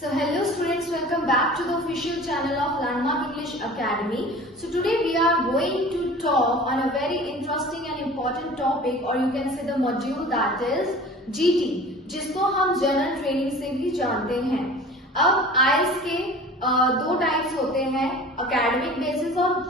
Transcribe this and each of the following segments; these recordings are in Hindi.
So hello students, welcome back to the official channel of Landmark English Academy. So today we are going to talk on a very interesting and important topic, or you can say the module, that is GT, जिसको हम जनरल ट्रेनिंग से भी जानते हैं। अब IELTS के दो टाइप्स होते हैं, एकेडमिक बेसिस और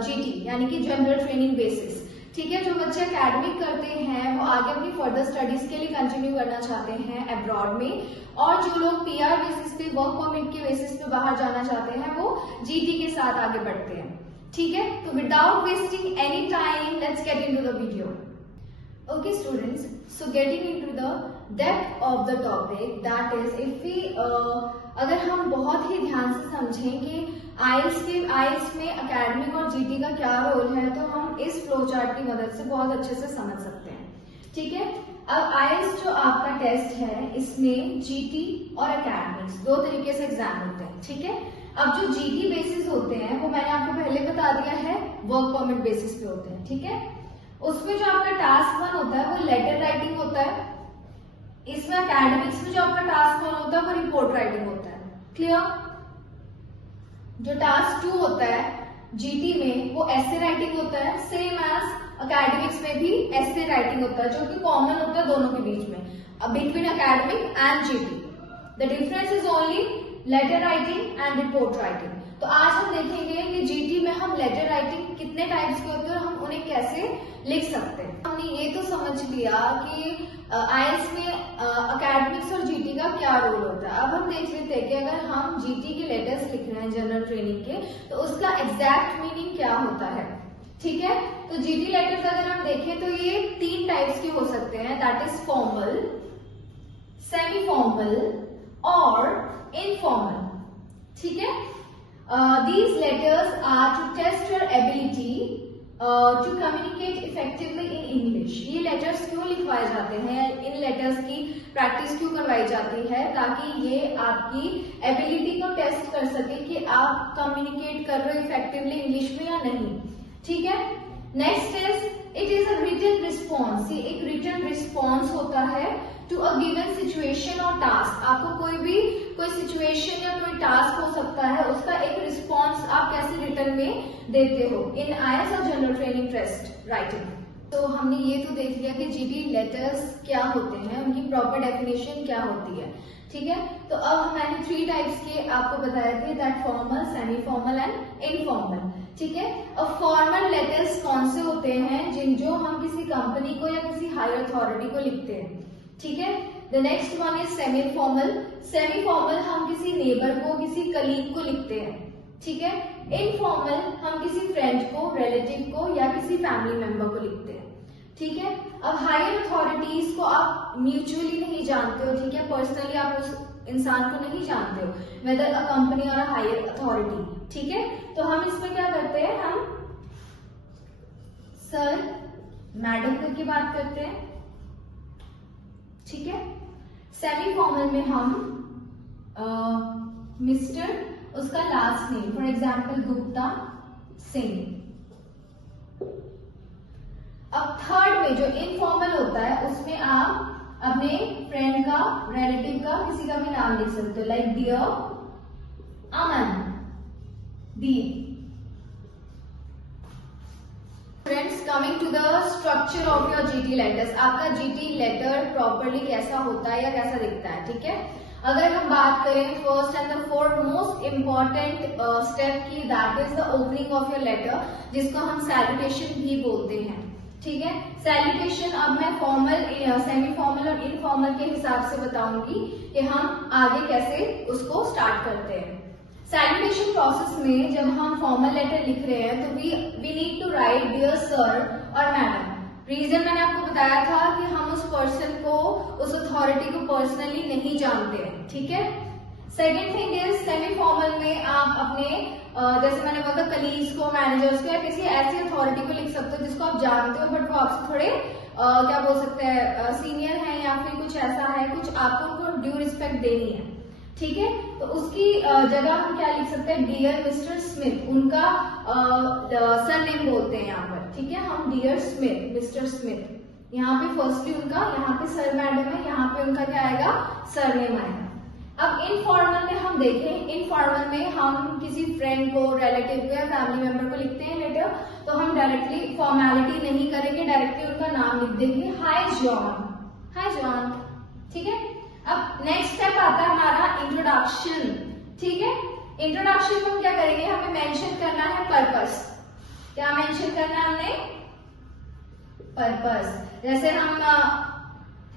GT यानी कि जनरल ट्रेनिंग बेसिस। ठीक है, जो बच्चे एकेडमिक करते हैं वो आगे अपनी फर्दर स्टडीज के लिए कंटिन्यू करना चाहते हैं अब्रॉड में, और जो लोग PR बेसिस पे, वर्क परमिट के बेसिस पे बाहर जाना चाहते हैं वो GT के साथ आगे बढ़ते हैं। ठीक है, तो without wasting any time let's get into the video. Okay students, so getting into the depth of the topic, that is if we अगर हम बहुत ही ध्यान से समझें कि IELTS में एकेडमिक और GT का क्या रोल है, तो हम इस फ्लो चार्ट की मदद से बहुत अच्छे से समझ सकते हैं। ठीक है, अब IELTS जो आपका टेस्ट है इसमें GT और एकेडमिक्स दो तरीके से एग्जाम होते हैं। ठीक है, अब जो GT बेसिस होते हैं वो मैंने आपको पहले बता दिया है, वर्क परमिट बेसिस पे होते हैं। ठीक है, उसमें जो आपका टास्क 1 होता है वो लेटर राइटिंग होता है। इसमें एकेडमिक्स में जो आपका टास्क 1 होता है वो रिपोर्ट राइटिंग होता है। क्लियर? जो टास्क 2 होता है GT में वो एसे राइटिंग होता है, सेम एज एकेडमिक्स में भी एसे राइटिंग होता है, जो कि कॉमन होता है दोनों के बीच में, between academic and GT। The difference is only letter writing and report writing. तो आज हम देखेंगे कि GT में हम लेटर राइटिंग कितने टाइप्स के होते हैं और हम उन्हें कैसे लिख सकते हैं। हमने ये तो समझ लिया कि IELTS में एकेडमिक्स और GT का क्या रोल होता है। अब हम देख लेते हैं कि अगर हम GT के लेटर्स लिख रहे हैं जनरल ट्रेनिंग के, तो उसका एग्जैक्ट मीनिंग क्या होता है। ठीक है, तो GT लेटर्स अगर हम देखें तो ये 3 टाइप्स के हो सकते हैं, that is formal, semi formal और इनफॉर्मल। ठीक है, these letters are to test your ability to communicate effectively in English। ये लेटर्स क्यों लिखवाए जाते हैं, इन लेटर्स की प्रैक्टिस क्यों करवाई जाती है, ताकि ये आपकी एबिलिटी को टेस्ट कर सके कि आप कम्युनिकेट कर रहे हो इफेक्टिवली इंग्लिश में या नहीं। ठीक है, next is it is a written response. ये एक रिटन रिस्पॉन्स होता है टू अ गिवन सिचुएशन और टास्क। आपको कोई सिचुएशन या कोई टास्क हो सकता है, उसका एक रिस्पॉन्स आप कैसे रिटर्न में देते हो इन IELTS और जनरल ट्रेनिंग टेस्ट राइटिंग। तो हमने ये तो देख लिया कि GT लेटर्स क्या होते हैं, उनकी प्रॉपर डेफिनेशन क्या होती है। ठीक है, तो अब मैंने 3 टाइप्स के आपको बताए थे, that formal, semi formal and informal. ठीक है, अब फॉर्मल लेटर्स कौन से होते हैं, जो हम किसी कंपनी को या किसी हायर अथॉरिटी को लिखते हैं। ठीक है, the next one is semi formal. Semi formal हम किसी नेबर को, किसी कलीग को लिखते हैं। ठीक है, इनफॉर्मल हम किसी फ्रेंड को, रिलेटिव को या किसी फैमिली मेंबर को लिखते हैं। ठीक है, अब हायर अथॉरिटीज को आप म्यूचुअली नहीं जानते हो। ठीक है, पर्सनली आप उस इंसान को नहीं जानते हो, वेदर अ कंपनी और अ हायर अथॉरिटी। ठीक है, तो हम इसमें क्या करते हैं, हम सर, मैडम करके बात करते हैं। ठीक है, सेमी फॉर्मल में हम मिस्टर, उसका last name, for example Gupta, Singh. अब थर्ड में जो इनफॉर्मल होता है उसमें आप अपने फ्रेंड का, रिलेटिव का, किसी का भी नाम लिख सकते हो, लाइक डियर अमन, दी। Friends, coming to the structure of your GT letters. आपका GT लेटर प्रॉपरली कैसा होता है या कैसा दिखता है। ठीक है, अगर हम बात करें first and the foremost important step की, that is the opening of your letter, जिसको हम सैल्यूटेशन भी बोलते हैं। ठीक है, सैल्यूटेशन अब मैं फॉर्मल, सेमी फॉर्मल और इनफॉर्मल के हिसाब से बताऊंगी कि हम आगे कैसे उसको स्टार्ट करते हैं। सैल्यूटेशन प्रोसेस में जब हम फॉर्मल लेटर लिख रहे हैं तो we need to write dear sir और मैडम। रीजन मैंने आपको बताया था कि हम उस पर्सन को, उस अथॉरिटी को पर्सनली नहीं जानते हैं। ठीक है, second thing is semi formal में आप अपने जैसे मैंने बोला था कलीग्स को, मैनेजर्स को या किसी ऐसी अथॉरिटी को लिख सकते हो जिसको आप जानते हो, बट वो आपसे थोड़े क्या बोल सकते हैं, सीनियर है या फिर कुछ ऐसा है, कुछ आपको उनको ड्यू रिस्पेक्ट देनी है। ठीक है, तो उसकी जगह हम क्या लिख सकते हैं, डियर मिस्टर स्मिथ, उनका सरनेम बोलते हैं यहाँ पर। ठीक है, हम डियर स्मिथ, मिस्टर स्मिथ, यहाँ पे फर्स्टली उनका, यहाँ पे सर मैडम है, यहाँ पे उनका क्या आएगा, सरनेम आएगा। अब इनफॉर्मल में हम देखें, इनफॉर्मल में हम किसी फ्रेंड को, रिलेटिव को या फैमिली मेंबर को लिखते हैं लेटर, तो हम डायरेक्टली फॉर्मेलिटी नहीं करेंगे, डायरेक्टली उनका नाम लिख देंगे, हाय जॉन, हाय जॉन, ठीक है। अब नेक्स्ट स्टेप आता है हमारा इंट्रोडक्शन, ठीक है। इंट्रोडक्शन में हम क्या करेंगे, हमें मेंशन करना है पर्पस। क्या मेंशन करना है हमने, पर्पस। जैसे हम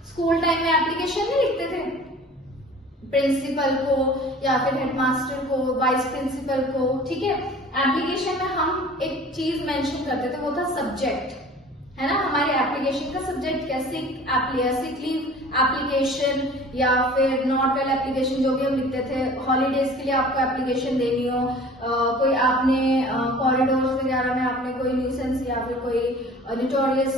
स्कूल टाइम में एप्लीकेशन नहीं लिखते थे प्रिंसिपल को या फिर हेडमास्टर को, वाइस प्रिंसिपल को, ठीक है। एप्लीकेशन में हम एक चीज मेंशन करते थे, वो था सब्जेक्ट, है ना। हमारे एप्लीकेशन का सब्जेक्ट क्या, सिक लीव एप्लीकेशन या फिर नॉट वेल एप्लीकेशन, जो भी हम लिखते थे। हॉलीडेज के लिए आपको एप्लीकेशन देनी हो, कोई आपने कॉरिडोर वगैरह में आपने कोई न्यूसेंस या फिर कोई नोटोरियस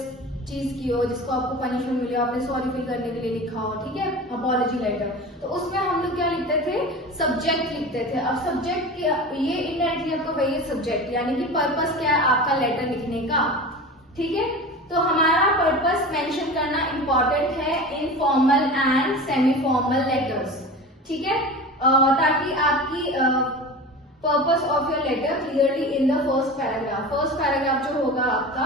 चीज की हो जिसको आपको पनिशमेंट मिले, आपने सॉरी फील करने के लिए लिखा हो, ठीक है, अपॉलॉजी लेटर, तो उसमें हम लोग क्या लिखते थे, सब्जेक्ट लिखते थे। अब सब्जेक्ट ये इनडायरेक्टली आपको वही सब्जेक्ट, यानी कि पर्पस क्या है आपका लेटर लिखने का, ठीक है। तो हमारा पर्पस मेंशन करना इंपॉर्टेंट है informal and semi formal letters, ठीक है, ताकि आपकी purpose of your letter clearly in the first paragraph. First paragraph जो होगा आपका,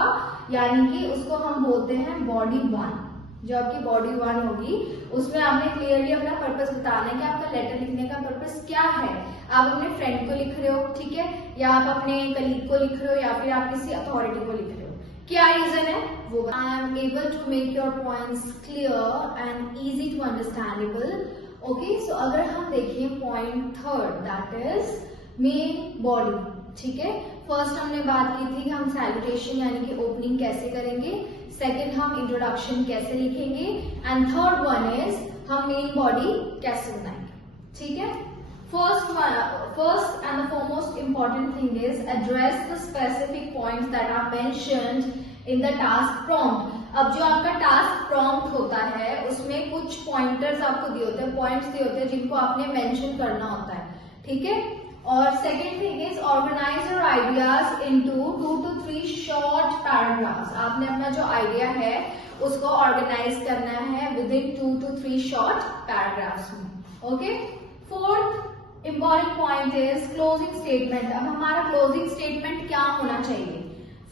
यानी कि उसको हम बोलते हैं बॉडी 1, जो आपकी बॉडी 1 होगी, उसमें आपने क्लियरली अपना पर्पस बताना है कि आपका लेटर लिखने का पर्पस क्या है। आप अपने फ्रेंड को लिख रहे हो, ठीक है, या आप अपने कलीग को लिख रहे हो, या फिर आप किसी अथॉरिटी को लिख रहे हो, क्या रीजन है वो। I am able to make your points clear and easy to understandable, okay. So अगर हम देखें point third, that is main body, ठीक है। फर्स्ट हमने बात की थी कि हम सैल्यूटेशन यानी कि ओपनिंग कैसे करेंगे, सेकंड हम इंट्रोडक्शन कैसे लिखेंगे, एंड थर्ड वन इज हम मेन बॉडी कैसे बनाएंगे, ठीक है। First and the foremost important thing is address the specific points that are mentioned in the task prompt. अब जो आपका टास्क प्रॉम्प्ट होता है उसमें कुछ पॉइंटर्स आपको दिए होते हैं, पॉइंट्स दिए होते हैं जिनको आपने मेंशन करना होता है, ठीक है। और second thing is organise your ideas into 2 to 3 short paragraphs. आपने अपना जो आइडिया है उसको ऑर्गेनाइज करना है within 2 to 3 short paragraphs में, okay. Fourth important point is closing statement. अब हमारा क्लोजिंग स्टेटमेंट क्या होना चाहिए,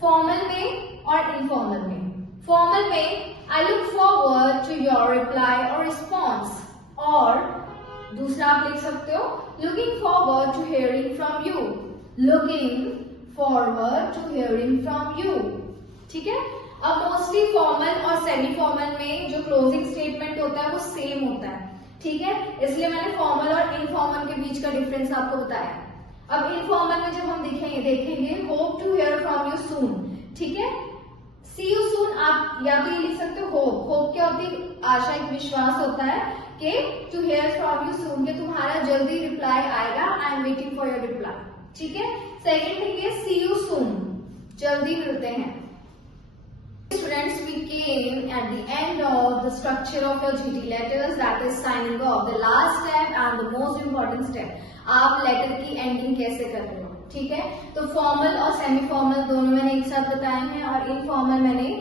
फॉर्मल में और इनफॉर्मल में। फॉर्मल में I look forward to your reply और रिस्पॉन्स, और दूसरा आप लिख सकते हो looking forward to hearing from you, looking forward to hearing from you, ठीक है। अब मोस्टली फॉर्मल और सेमी फॉर्मल में जो क्लोजिंग स्टेटमेंट होता है वो सेम होता है, ठीक है, इसलिए मैंने फॉर्मल और इनफॉर्मल के बीच का डिफरेंस आपको बताया। अब इनफॉर्मल में जब हम देखेंगे hope to hear from you soon, ठीक है, सी यू सून। आप या तो ये लिख सकते हो होप, होप क्या होती है, आशा, एक विश्वास होता है कि to hear from you soon, कि तुम्हारा जल्दी रिप्लाई आएगा, I am waiting for your reply, ठीक है। Second thing is see you soon, जल्दी मिलते हैं। Students, we came at the end of the structure of your GT letters, that is signing off, the last step and the most important step. आप लेटर की एंडिंग कैसे कर रहे हो, ठीक है। तो फॉर्मल और सेमी फॉर्मल दोनों मैंने एक साथ बताए हैं और इनफॉर्मल मैंने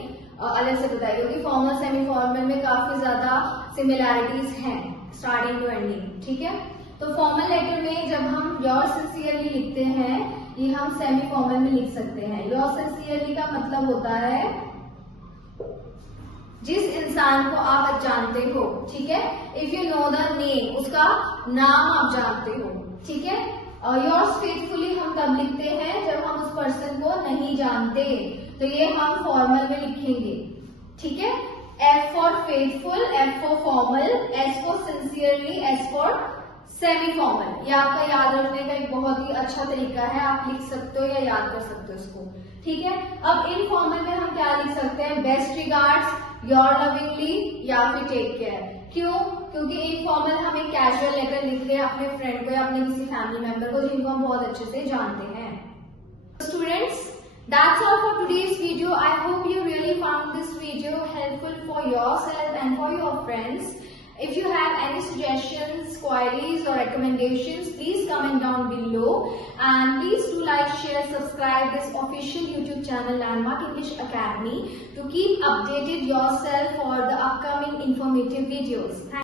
अलग से बताया, क्योंकि फॉर्मल सेमी फॉर्मल में काफी ज्यादा सिमिलैरिटीज हैं स्टार्टिंग टू एंडिंग, ठीक है। तो फॉर्मल लेटर में जब हम योर सिंसियरली लिखते हैं, ये हम सेमी फॉर्मल में लिख सकते हैं। योर सिंसियरली का मतलब होता है जिस इंसान को आप जानते हो, ठीक है, if you know the name, उसका नाम आप जानते हो, ठीक है। योर्स फेथफुली हम तब लिखते हैं जब हम उस पर्सन को नहीं जानते, तो ये हम फॉर्मल में लिखेंगे, ठीक है। F for faithful, F for formal, S for sincerely, S for semi formal. ये आपका याद रखने का एक बहुत ही अच्छा तरीका है, आप लिख सकते हो या याद कर सकते हो इसको, ठीक है। अब इनफॉर्मल में हम क्या लिख सकते हैं, बेस्ट रिगार्ड्स, योर लविंगली या फिर टेक केयर। क्यों, क्योंकि इनफॉर्मल हम एक कैजुअल लेटर लिख रहे हैं अपने फ्रेंड को या अपने किसी फैमिली मेंबर को जिनको हम बहुत अच्छे से जानते हैं। Students, that's all for today's video. I hope you really found this video helpful for yourself and for your friends. If you have any suggestions, queries or recommendations, please comment down below, and please do like, share, subscribe this official YouTube channel Landmark English Academy to keep updated yourself for the upcoming informative videos.